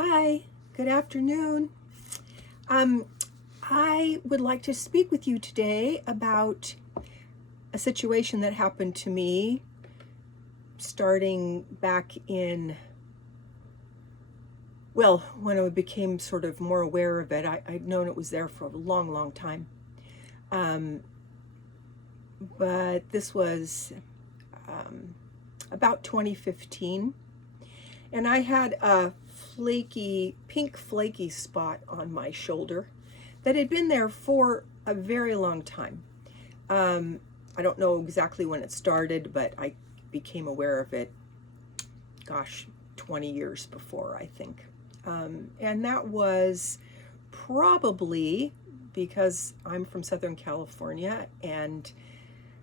Hi, good afternoon. Um, I would like to speak with you today about a situation that happened to me starting back in, well, when I became sort of more aware of it. I'd known it was there for a long, long time. But this was about 2015. And I had a pink flaky spot on my shoulder that had been there for a very long time. I don't know exactly when it started, but I became aware of it, 20 years before, I think. And that was probably because I'm from Southern California and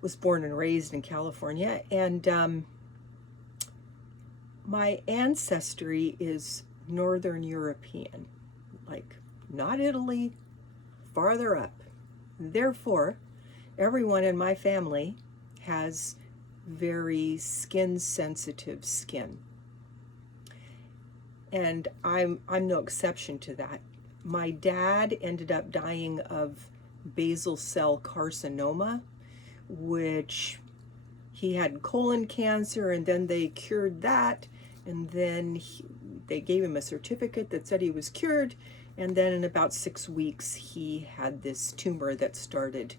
was born and raised in California. And my ancestry is Northern European, like not Italy, farther up. Therefore, everyone in my family has very skin-sensitive skin. And I'm no exception to that. My dad ended up dying of basal cell carcinoma, which he had colon cancer, and then they cured that, and then they gave him a certificate that said he was cured, and then in about 6 weeks he had this tumor that started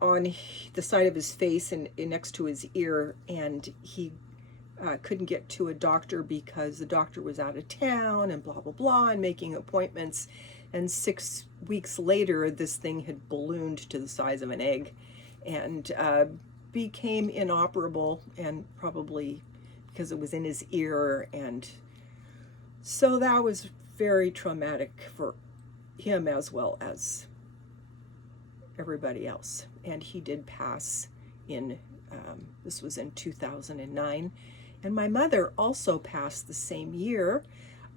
on the side of his face and next to his ear, and he couldn't get to a doctor because the doctor was out of town and blah blah blah and making appointments, and 6 weeks later this thing had ballooned to the size of an egg and became inoperable, and probably because it was in his ear. And so that was very traumatic for him as well as everybody else. And he did pass in, this was in 2009. And my mother also passed the same year,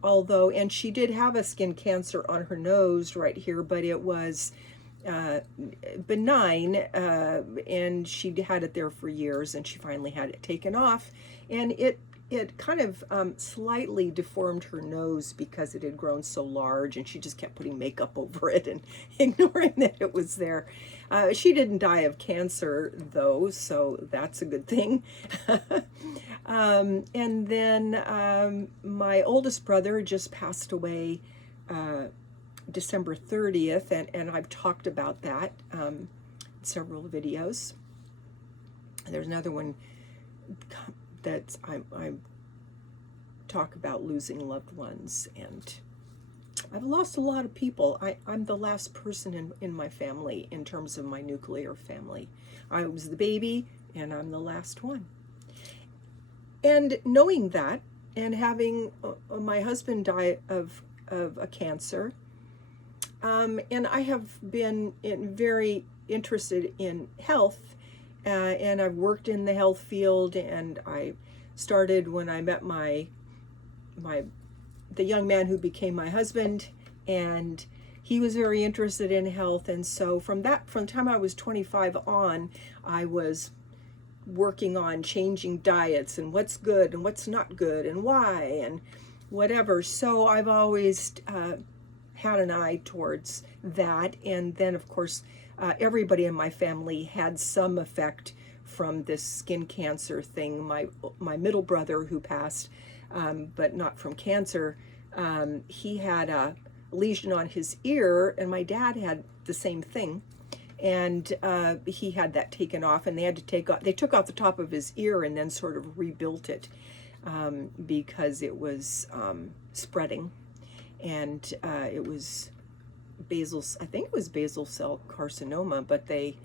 although, and she did have a skin cancer on her nose right here, but it was benign, and she had it there for years, and she finally had it taken off, and it kind of slightly deformed her nose because it had grown so large, and she just kept putting makeup over it and ignoring that it was there. She didn't die of cancer though, so that's a good thing. And then my oldest brother just passed away December 30th, and I've talked about that in several videos. There's another one that I talk about losing loved ones, and I've lost a lot of people. I'm the last person in my family in terms of my nuclear family. I was the baby, and I'm the last one. And knowing that, and having my husband die of a cancer, and I have been very interested in health, and I've worked in the health field, and I started when I met the young man who became my husband, and he was very interested in health. And so from the time I was 25 on, I was working on changing diets and what's good and what's not good and why and whatever. So I've always had an eye towards that. And then of course everybody in my family had some effect from this skin cancer thing. My middle brother, who passed, but not from cancer, he had a lesion on his ear, and my dad had the same thing, and he had that taken off, and they took off the top of his ear and then sort of rebuilt it because it was spreading, and it was I think it was basal cell carcinoma,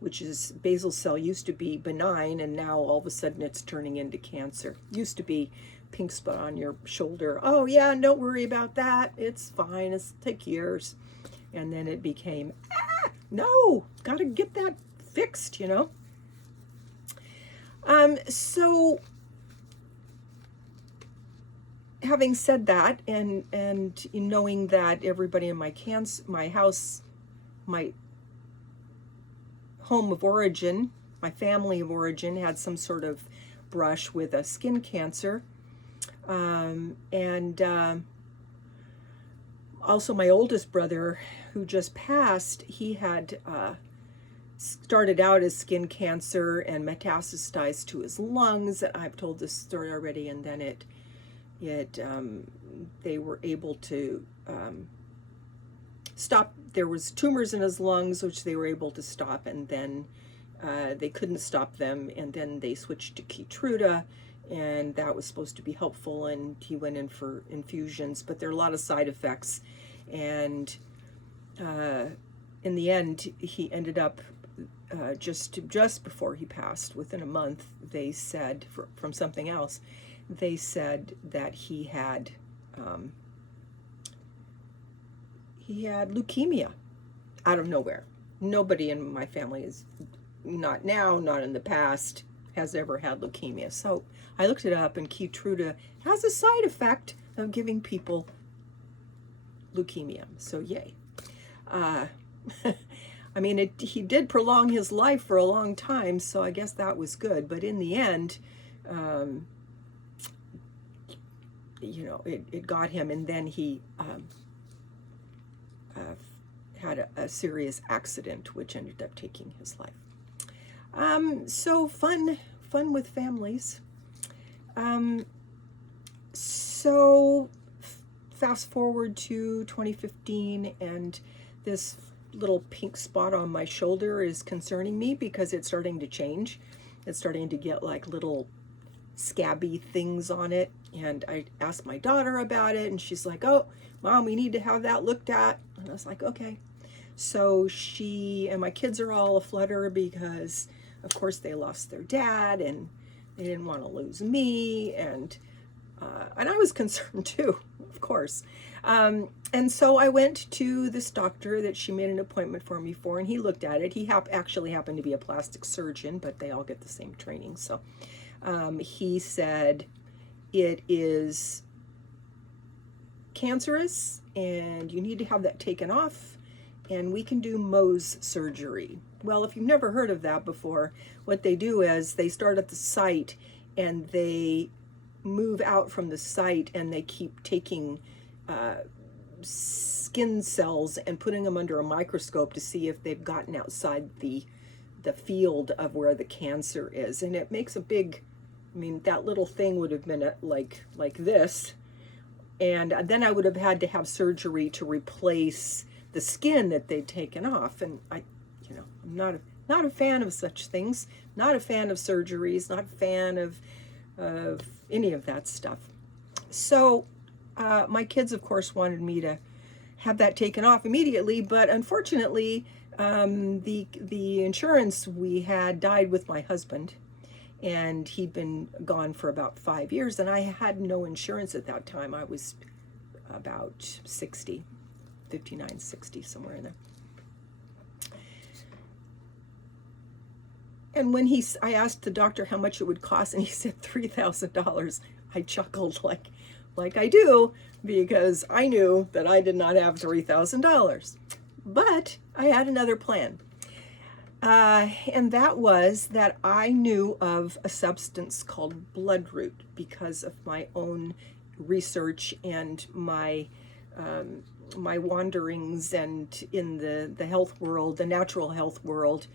which is, basal cell used to be benign, and now all of a sudden it's turning into cancer. Used to be pink spot on your shoulder. Oh yeah, don't worry about that. It's fine. It'll take years. And then it became, no, got to get that fixed, So having said that, and knowing that everybody in my house, my home of origin, my family of origin, had some sort of brush with a skin cancer, And also my oldest brother, who just passed, he had started out as skin cancer and metastasized to his lungs. I've told this story already, and then they were able to stop. There was tumors in his lungs, which they were able to stop, and then they couldn't stop them, and then they switched to Keytruda, and that was supposed to be helpful, and he went in for infusions, but there are a lot of side effects, and in the end, he ended up just before he passed, within a month, they said, from something else, they said that he had leukemia out of nowhere. Nobody in my family is, not now, not in the past, has ever had leukemia. So I looked it up, and Keytruda has a side effect of giving people leukemia. So yay. I mean, he did prolong his life for a long time, so I guess that was good. But in the end, it got him, and then he had a serious accident, which ended up taking his life. So fun with families. So fast forward to 2015, and this little pink spot on my shoulder is concerning me because it's starting to change. It's starting to get like little scabby things on it, and I asked my daughter about it, and she's like, "Oh, Mom, we need to have that looked at." And I was like, "Okay." So she and my kids are all aflutter because, of course, they lost their dad, and they didn't want to lose me, and I was concerned too, of course. And so I went to this doctor that she made an appointment for me for, and he looked at it. He actually happened to be a plastic surgeon, but they all get the same training. So he said it is cancerous, and you need to have that taken off, and we can do Mohs surgery. Well, if you've never heard of that before, what they do is they start at the site, and they move out from the site, and they keep taking skin cells and putting them under a microscope to see if they've gotten outside the field of where the cancer is. And it makes a big, I mean, that little thing would have been like this, and then I would have had to have surgery to replace the skin that they'd taken off. And I'm not a fan of such things, not a fan of surgeries, not a fan of any of that stuff. So my kids, of course, wanted me to have that taken off immediately, but unfortunately, the insurance we had died with my husband, and he'd been gone for about 5 years, and I had no insurance at that time. I was about 60, 59, 60, somewhere in there. And when I asked the doctor how much it would cost, and he said $3,000, I chuckled like I do, because I knew that I did not have $3,000. But I had another plan. And that was that I knew of a substance called bloodroot because of my own research and my wanderings and in the health world, the natural health world.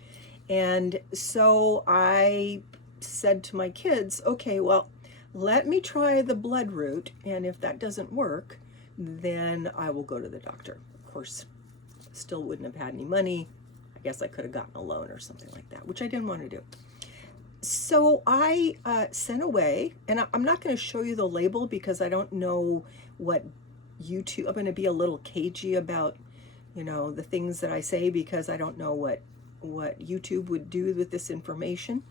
And so I said to my kids, okay, well, let me try the bloodroot, and if that doesn't work, then I will go to the doctor. Of course, still wouldn't have had any money. I guess I could have gotten a loan or something like that, which I didn't want to do. So I sent away, and I'm not going to show you the label because I don't know what YouTube, I'm going to be a little cagey about, the things that I say, because I don't know what YouTube would do with this information.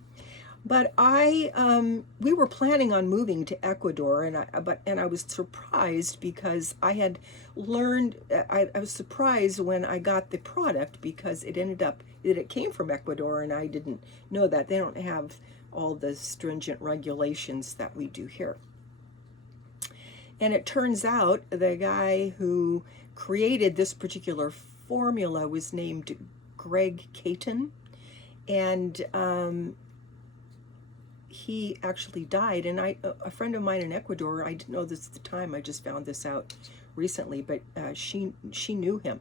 But we were planning on moving to Ecuador, and I was surprised because I had learned. I was surprised when I got the product because it ended up that it came from Ecuador, and I didn't know that they don't have all the stringent regulations that we do here. And it turns out the guy who created this particular formula was named Greg Caton, and he actually died. And a friend of mine in Ecuador, I didn't know this at the time, I just found this out recently, but she knew him.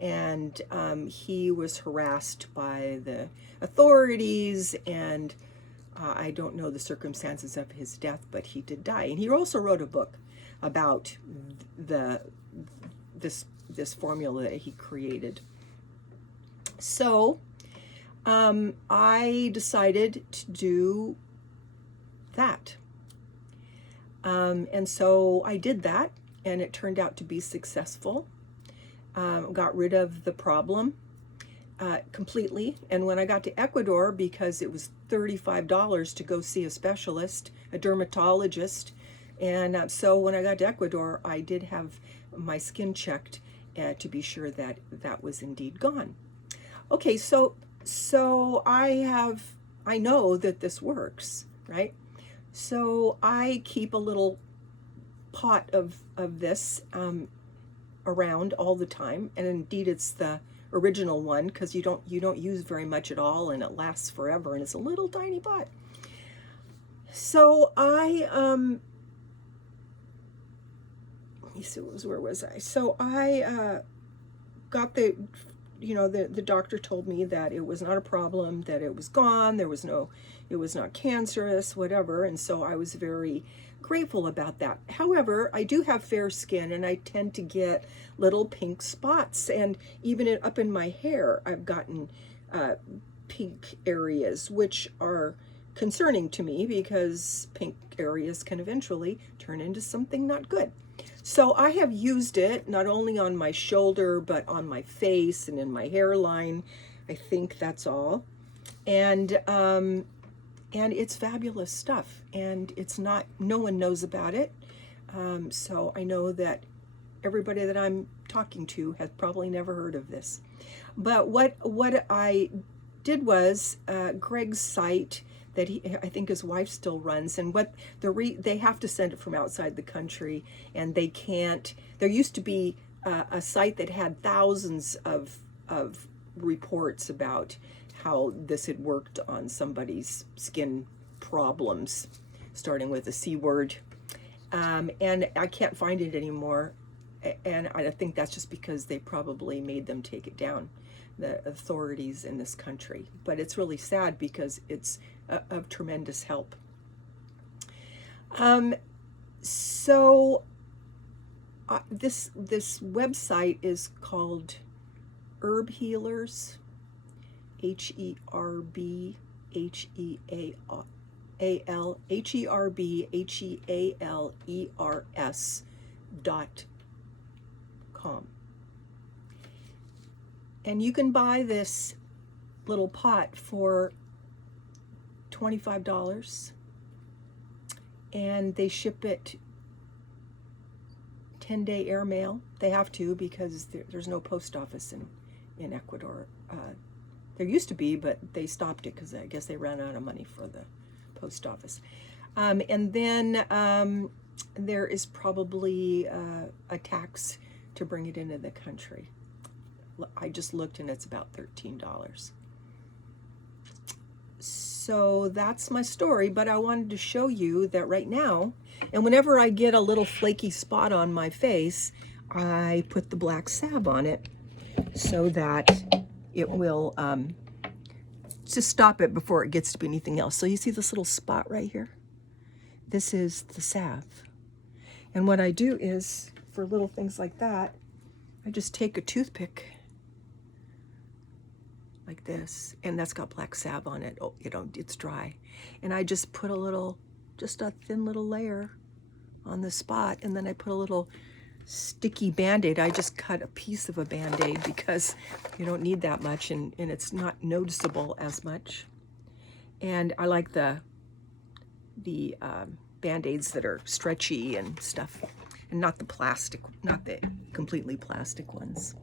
And he was harassed by the authorities, and I don't know the circumstances of his death, but he did die. And he also wrote a book about this formula that he created. So I decided to do that. And so I did that, and it turned out to be successful. Got rid of the problem completely. And when I got to Ecuador, because it was $35 to go see a specialist, a dermatologist, and so when I got to Ecuador, I did have my skin checked to be sure that that was indeed gone. Okay, so I know that this works, right? So I keep a little pot of this around all the time, and indeed it's the original one, because you don't use very much at all, and it lasts forever, and it's a little tiny pot. So where was I? So I got the doctor told me that it was not a problem, that it was gone, it was not cancerous, whatever, and so I was very grateful about that. However, I do have fair skin, and I tend to get little pink spots, and even up in my hair, I've gotten pink areas, which are concerning to me, because pink areas can eventually turn into something not good. So I have used it not only on my shoulder, but on my face and in my hairline. I think that's all. And it's fabulous stuff, and no one knows about it. So I know that everybody that I'm talking to has probably never heard of this. But what I did was Greg's site that I think his wife still runs, and they have to send it from outside the country, and they can't. There used to be a site that had thousands of reports about how this had worked on somebody's skin problems, starting with the C word, and I can't find it anymore, and I think that's just because they probably made them take it down, the authorities in this country. But it's really sad, because it's of tremendous help. So this website is called Herb Healers, HERBHEALERS.com. And you can buy this little pot for $25, and they ship it 10-day airmail. They have to, because there's no post office in Ecuador. There used to be, but they stopped it because I guess they ran out of money for the post office. And then there is probably a tax to bring it into the country. I just looked, and it's about $13. So that's my story, but I wanted to show you that right now, and whenever I get a little flaky spot on my face, I put the black salve on it so that it will just stop it before it gets to be anything else. So you see this little spot right here? This is the salve. And what I do is, for little things like that, I just take a toothpick like this, and that's got black salve on it. Oh, it's dry. And I just put just a thin little layer on the spot, and then I put a little sticky Band-Aid. I just cut a piece of a Band-Aid because you don't need that much, and it's not noticeable as much. And I like the Band-Aids that are stretchy and stuff, and not the completely plastic ones.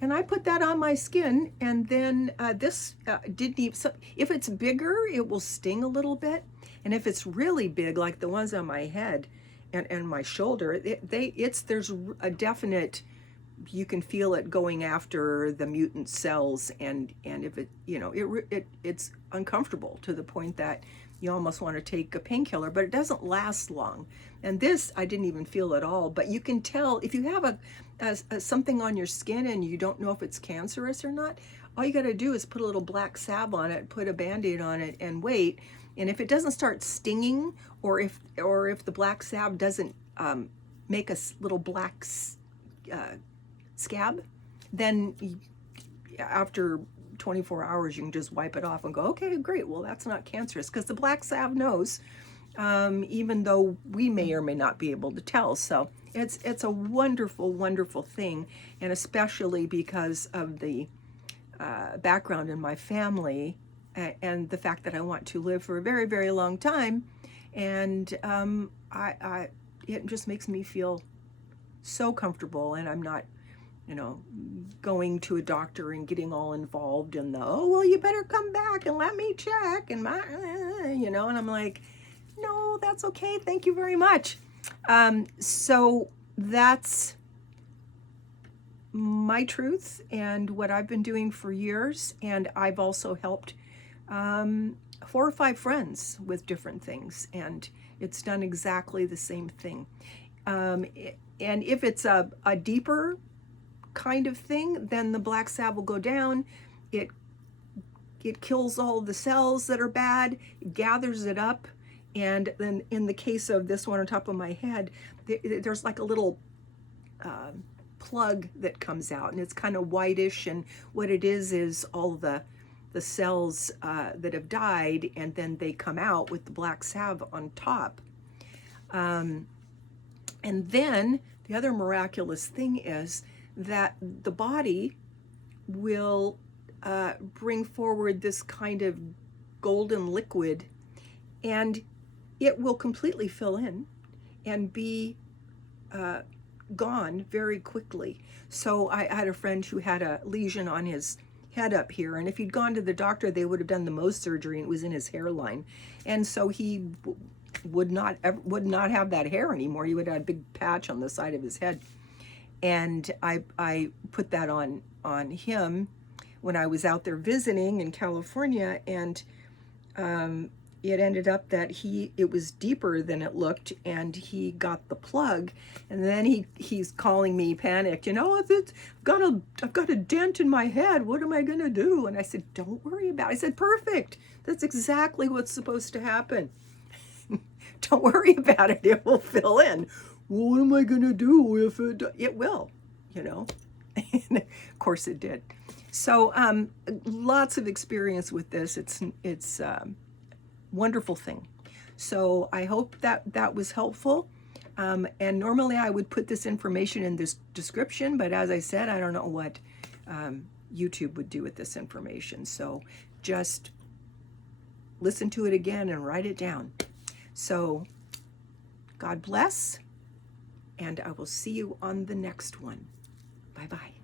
And I put that on my skin, and then this didn't even, so if it's bigger, it will sting a little bit. And if it's really big, like the ones on my head and my shoulder, there's a definite, you can feel it going after the mutant cells, and if it's uncomfortable to the point that you almost want to take a painkiller, but it doesn't last long. And this, I didn't even feel at all. But you can tell if you have something on your skin and you don't know if it's cancerous or not, all you got to do is put a little black salve on it, put a Band-Aid on it, and wait. And if it doesn't start stinging, or if the black salve doesn't make a little black scab, then after 24 hours you can just wipe it off and go, okay, great, well, that's not cancerous, because the black salve knows, even though we may or may not be able to tell. So it's a wonderful, wonderful thing, and especially because of the background in my family, and the fact that I want to live for a very, very long time. And it just makes me feel so comfortable, and I'm not, going to a doctor and getting all involved in the, oh, well, you better come back and let me check, and and I'm like, no, that's okay, thank you very much. So that's my truth and what I've been doing for years. And I've also helped 4 or 5 friends with different things, and it's done exactly the same thing. And if it's a deeper kind of thing, then the black salve will go down. It kills all the cells that are bad, gathers it up, and then in the case of this one on top of my head, there's like a little plug that comes out, and it's kind of whitish, and what it is all the cells that have died, and then they come out with the black salve on top. And then the other miraculous thing is that the body will bring forward this kind of golden liquid, and it will completely fill in and be gone very quickly. So I had a friend who had a lesion on his head up here, and if he'd gone to the doctor, they would have done the Mohs surgery, and it was in his hairline, and so he would not have that hair anymore. He would have a big patch on the side of his head. And I put that on him when I was out there visiting in California, and it ended up that it was deeper than it looked, and he got the plug, and then he's calling me panicked, I've got a dent in my head, what am I gonna do? And I said, don't worry about it. I said, perfect, that's exactly what's supposed to happen. Don't worry about it, it will fill in. Well, what am I gonna do if it will, And of course it did. So lots of experience with this. It's wonderful thing. So I hope that was helpful. And normally I would put this information in this description, but as I said, I don't know what YouTube would do with this information. So just listen to it again and write it down. So God bless, and I will see you on the next one. Bye-bye.